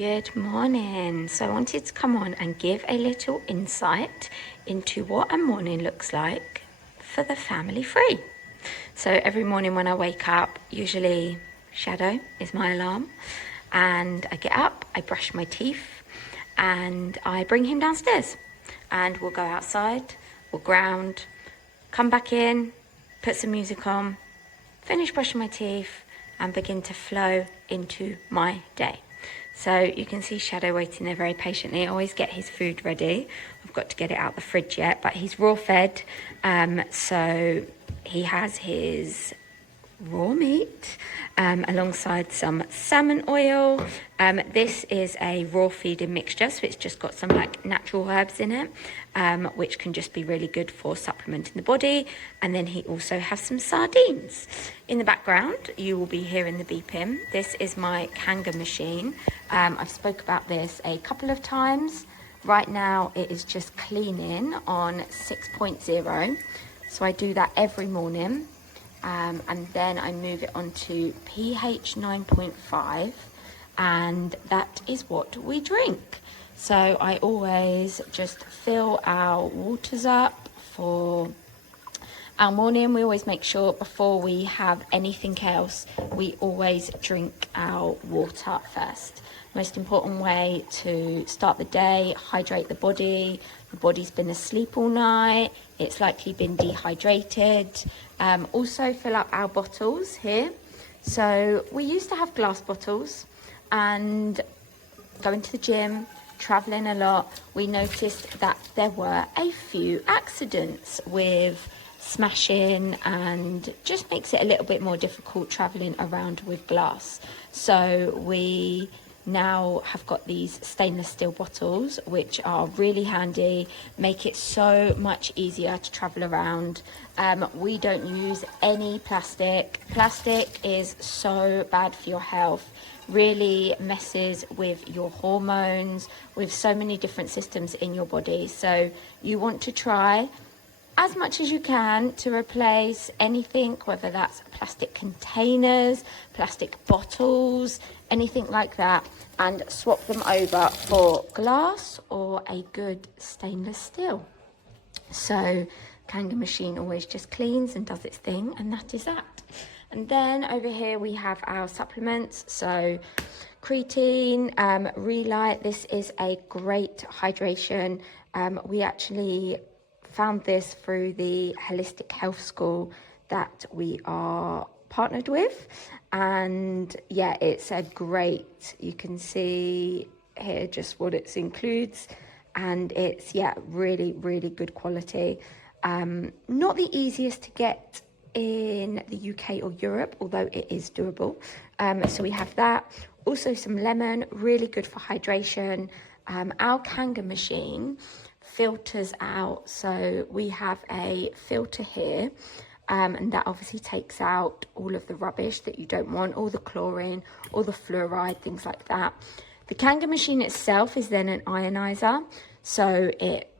Good morning. So I wanted to come on and give a little insight into what a morning looks like for the family free. So every morning when I wake up, usually Shadow is my alarm, and I get up, I brush my teeth, and I bring him downstairs, and we'll go outside, we'll ground, come back in, put some music on, finish brushing my teeth, and begin to flow into my day. So you can see Shadow waiting there very patiently. I always get his food ready. I've got to get it out the fridge yet, but he's raw fed. So he has his raw meat alongside some salmon oil. This is a raw feeding mixture, so it's just got some like natural herbs in it, which can just be really good for supplementing the body. And then he also has some sardines. In the background, you will be hearing the beeping. This is my Kanga machine. I've spoke about this a couple of times. Right now it is just cleaning on 6.0. So I do that every morning. And then I move it on to pH 9.5, and that is what we drink. So I always just fill our waters up for our morning. We always make sure before we have anything else, we always drink our water first. Most important way to start the day, hydrate the body. The body's been asleep all night, it's likely been dehydrated. Also fill up our bottles here. So we used to have glass bottles, and going to the gym, traveling a lot, we noticed that there were a few accidents with smashing, and just makes it a little bit more difficult traveling around with glass. So we now have got these stainless steel bottles, which are really handy, make it so much easier to travel around. We don't use any plastic. Plastic is so bad for your health, really messes with your hormones, with so many different systems in your body. So you want to try as much as you can to replace anything, whether that's plastic containers, plastic bottles, anything like that, and swap them over for glass or a good stainless steel. So Kanga machine always just cleans and does its thing, and that is that. And then over here we have our supplements. So creatine, Relight, this is a great hydration. We actually found this through the holistic health school that we are partnered with, and yeah, it's a great, you can see here just what it includes, and it's really good quality. Not the easiest to get in the UK or Europe, although it is doable. So we have that, also some lemon, really good for hydration. Our Kanga machine filters out, so we have a filter here, and that obviously takes out all of the rubbish that you don't want, all the chlorine, all the fluoride, things like that. The Kanga machine itself is then an ionizer, so it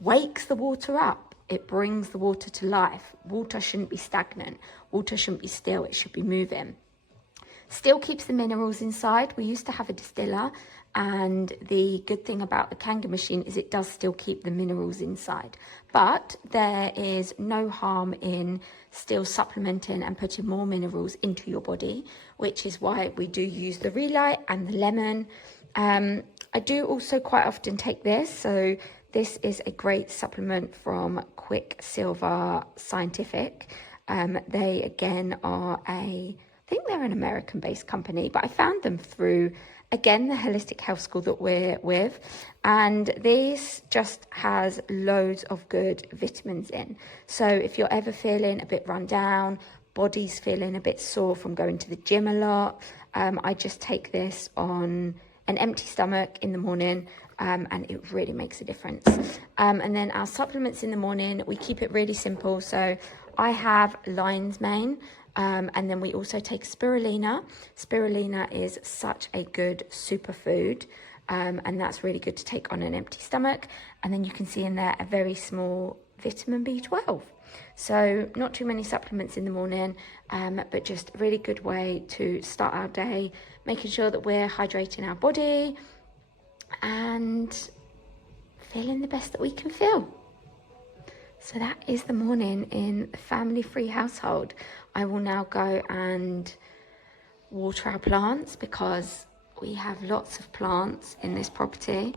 wakes the water up, it brings the water to life. Water shouldn't be stagnant, water shouldn't be still, it should be moving. Still keeps the minerals inside. We used to have a distiller, and the good thing about the Kanga machine is it does still keep the minerals inside, but there is no harm in still supplementing and putting more minerals into your body, which is why we do use the Relight and the lemon. I do also quite often take this, so this is a great supplement from Quicksilver Scientific. They again are I think they're an American-based company, but I found them through, again, the holistic health school that we're with, and this just has loads of good vitamins in. So if you're ever feeling a bit run down, body's feeling a bit sore from going to the gym a lot, I just take this on an empty stomach in the morning, and it really makes a difference. And then our supplements in the morning, we keep it really simple. So I have lion's mane, and then we also take spirulina. Spirulina is such a good superfood, and that's really good to take on an empty stomach. And then you can see in there a very small vitamin B12. So not too many supplements in the morning, but just a really good way to start our day, making sure that we're hydrating our body and feeling the best that we can feel. So that is the morning in the family-free household. I will now go and water our plants because we have lots of plants in this property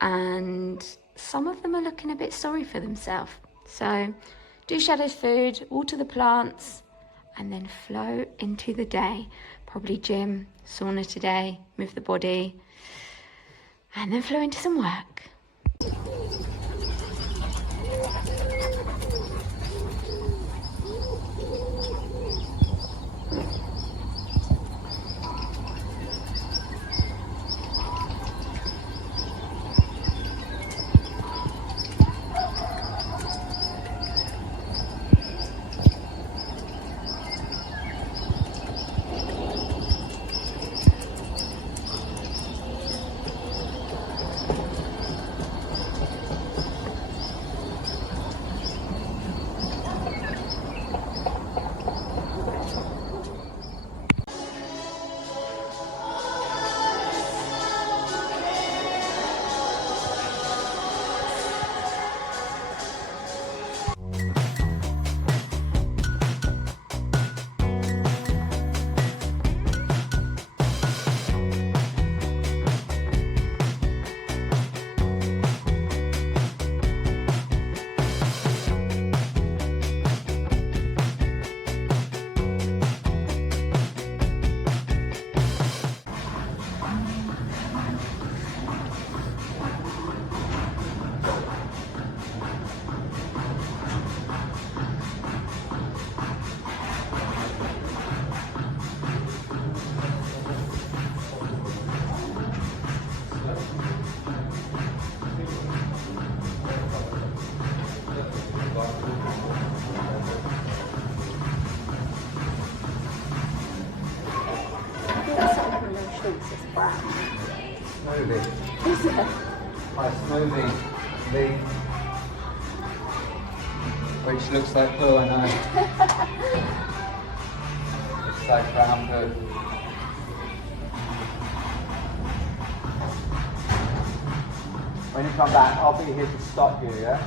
and some of them are looking a bit sorry for themselves. So do Shadow's food, water the plants, and then flow into the day. Probably gym, sauna today, move the body, and then flow into some work. Smoothie. My smoothie lean, which looks like poo, I know. It's like brown poo. When you come back, I'll be here to stop you, yeah?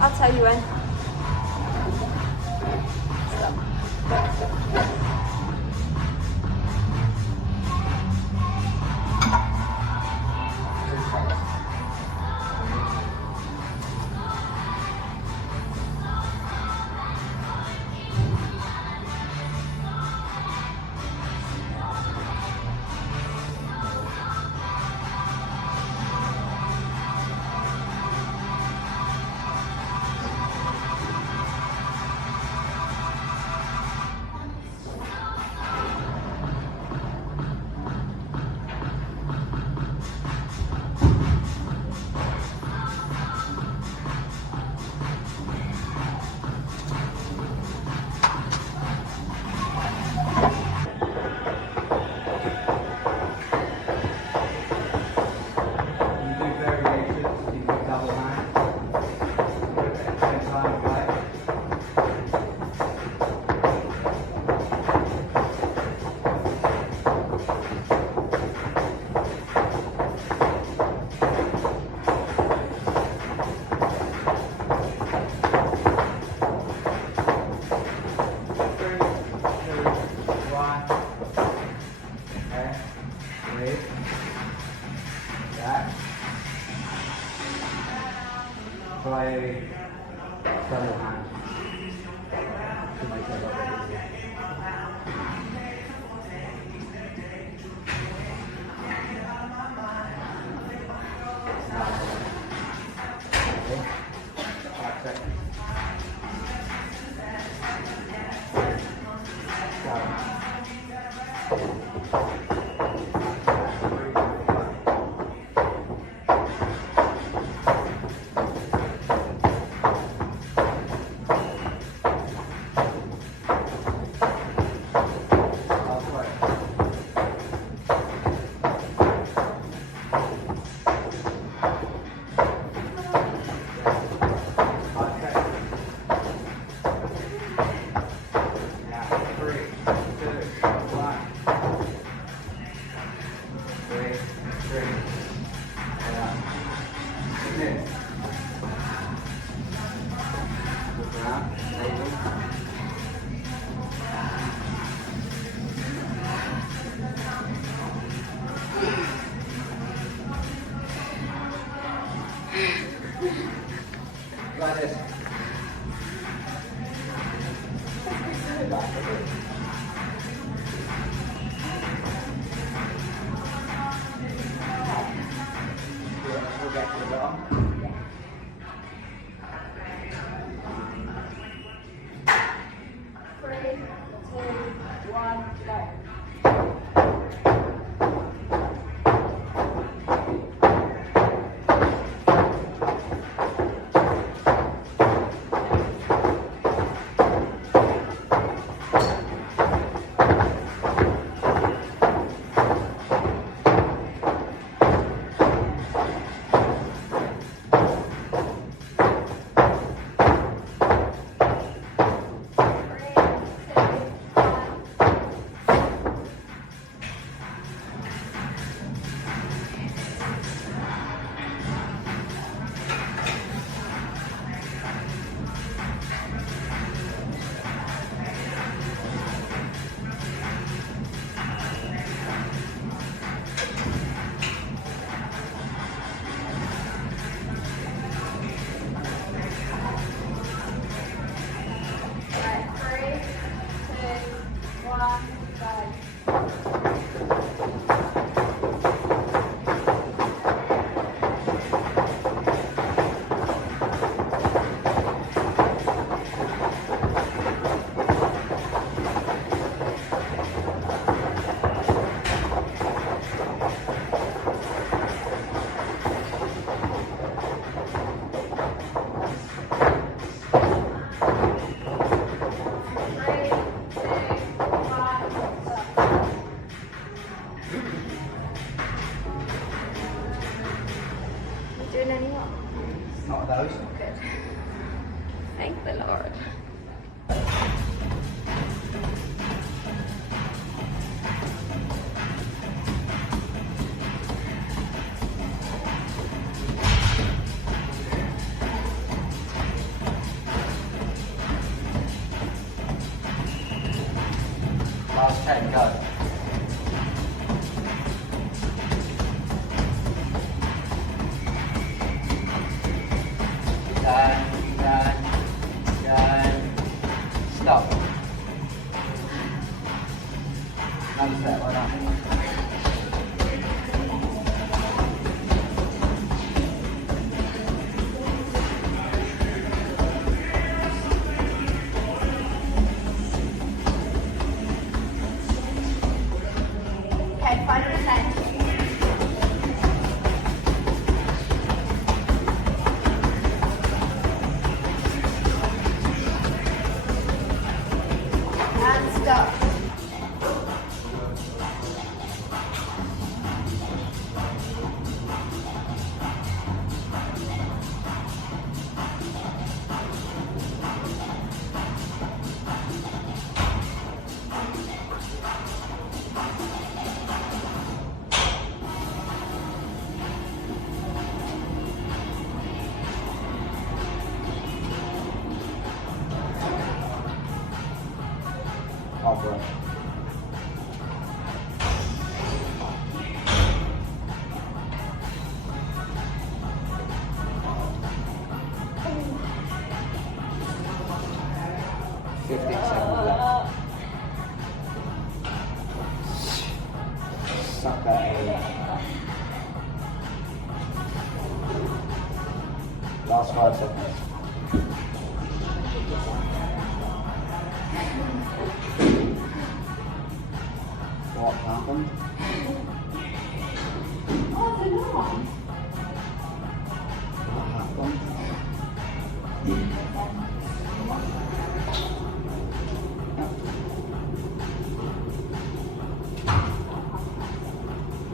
I'll tell you when. hand to make it a little bit easier. Okay. 5 seconds. Like this. We'll get to the bottom. Three, two, one, go. Doing any more? Not those. Good. Thank the Lord. Last 10, go. Stop. Another set like that. Okay, 5%. And stop. Halfway. 15 seconds left. Suck that in. Last 5 seconds. What happened? Oh, the new one. What happened?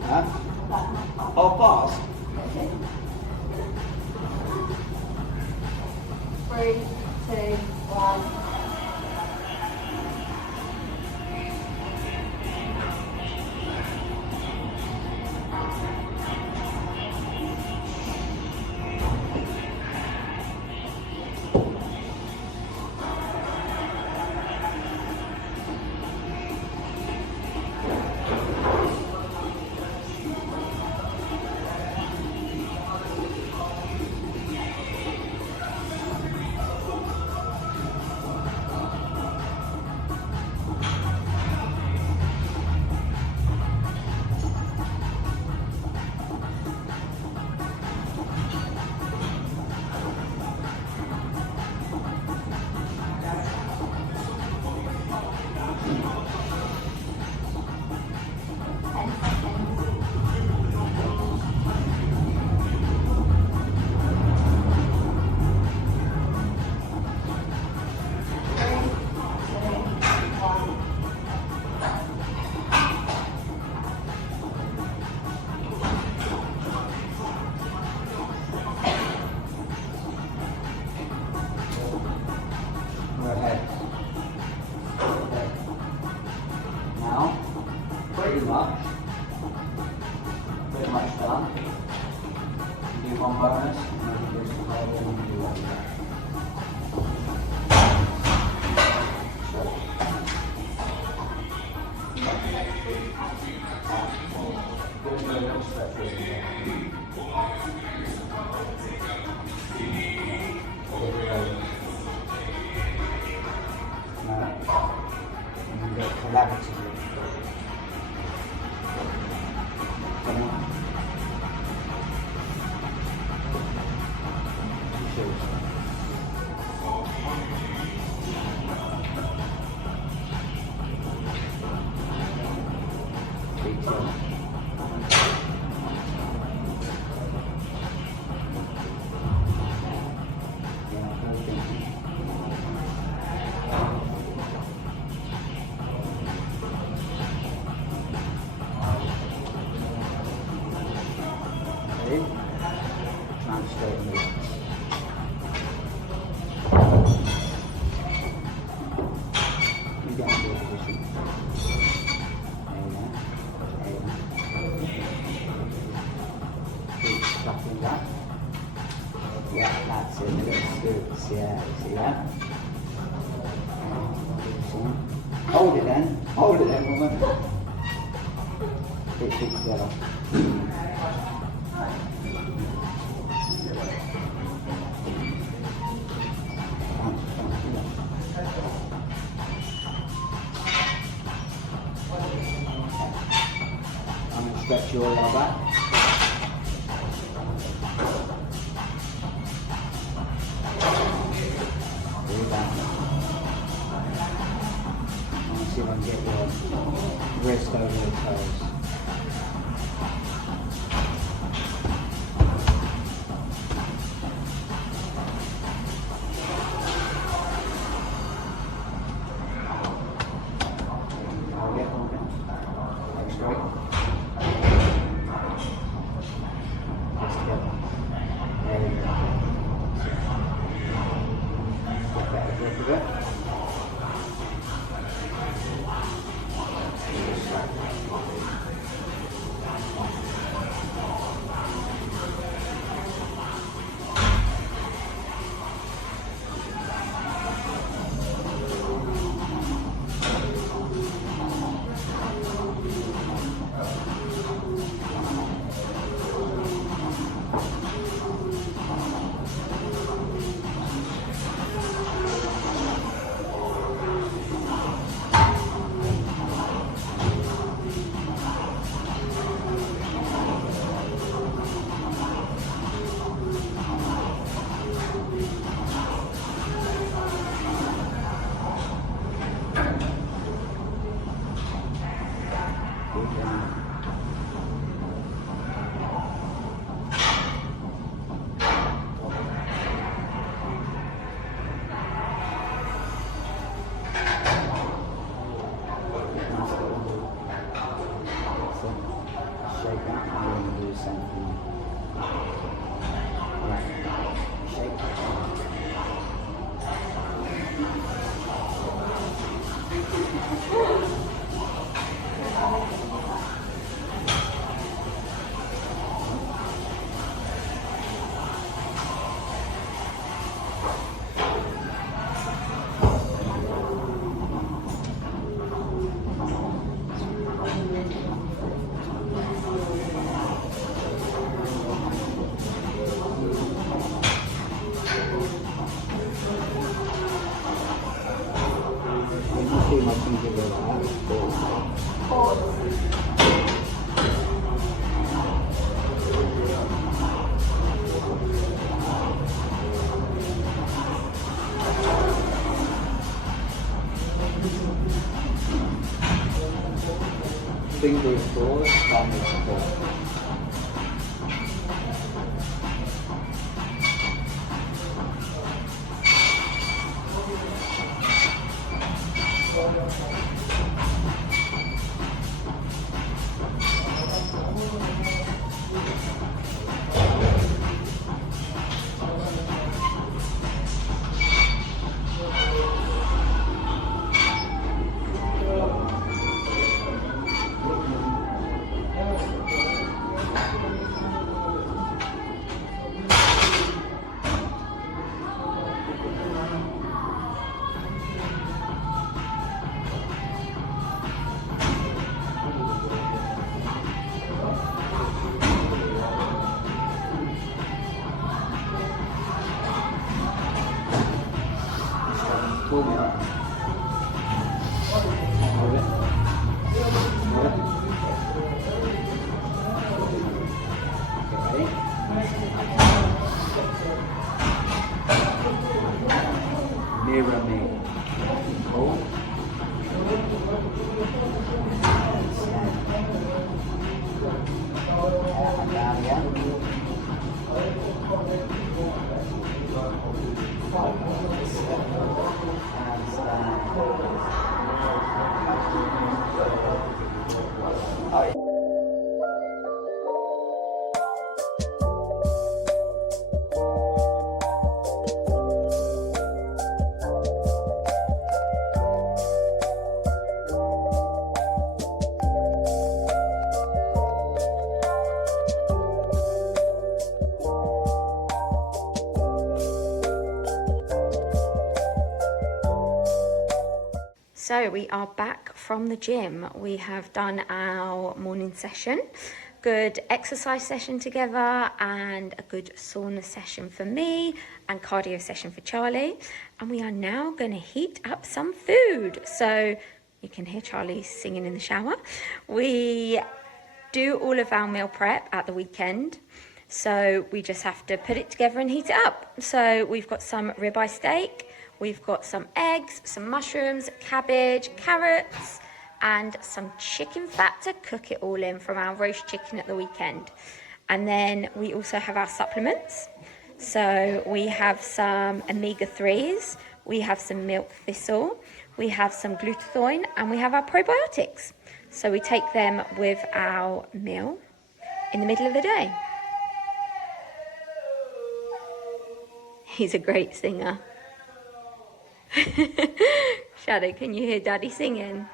Huh? Oh, fast. 3, 2, 1. Go ahead. Okay. Now, pretty much done. Do one bonus, and then do some harder, and then do one. Good, good, little stretch this again. And then collaboratively. Come on. Choose. Big toe. Yeah, okay. Ready? Try and straighten the legs. You get into a position. Keep stuffing that. Yeah, that's it. A little scoops. Yeah, see that? Hold it then. Hold it then, woman. Keep it together. I'm going to stretch your lower back. Breathe down. I'm going to see if I can get your wrist over your toes. Hold it, hold it. Leg straight. Just together. There you go. Get better grip of it. see my thinking about that. Pause. Fingers forward, thumb forward. Pull me up. Hold it. Hold it. Okay, ready? Mirror me. Hold. And down again. So we are back from the gym. We have done our morning session, good exercise session together, and a good sauna session for me and cardio session for Charlie. And we are now going to heat up some food. So you can hear Charlie singing in the shower. We do all of our meal prep at the weekend. So we just have to put it together and heat it up. So we've got some ribeye steak. We've got some eggs, some mushrooms, cabbage, carrots, and some chicken fat to cook it all in from our roast chicken at the weekend. And then we also have our supplements. So we have some omega-3s, we have some milk thistle, we have some glutathione, and we have our probiotics. So we take them with our meal in the middle of the day. He's a great singer. Shadow, can you hear Daddy singing?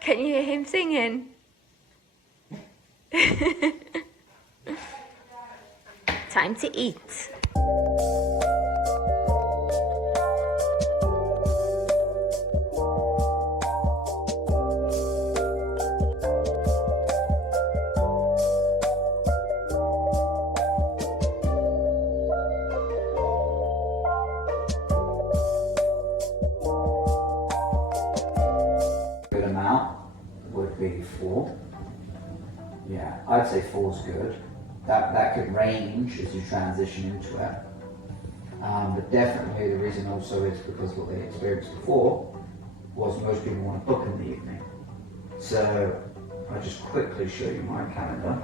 Can you hear him singing? Time to eat. Good amount would be 4. Yeah, I'd say 4 is good. That could range as you transition into it. But definitely the reason also is because what they experienced before was most people want to book in the evening. So I'll just quickly show you my calendar.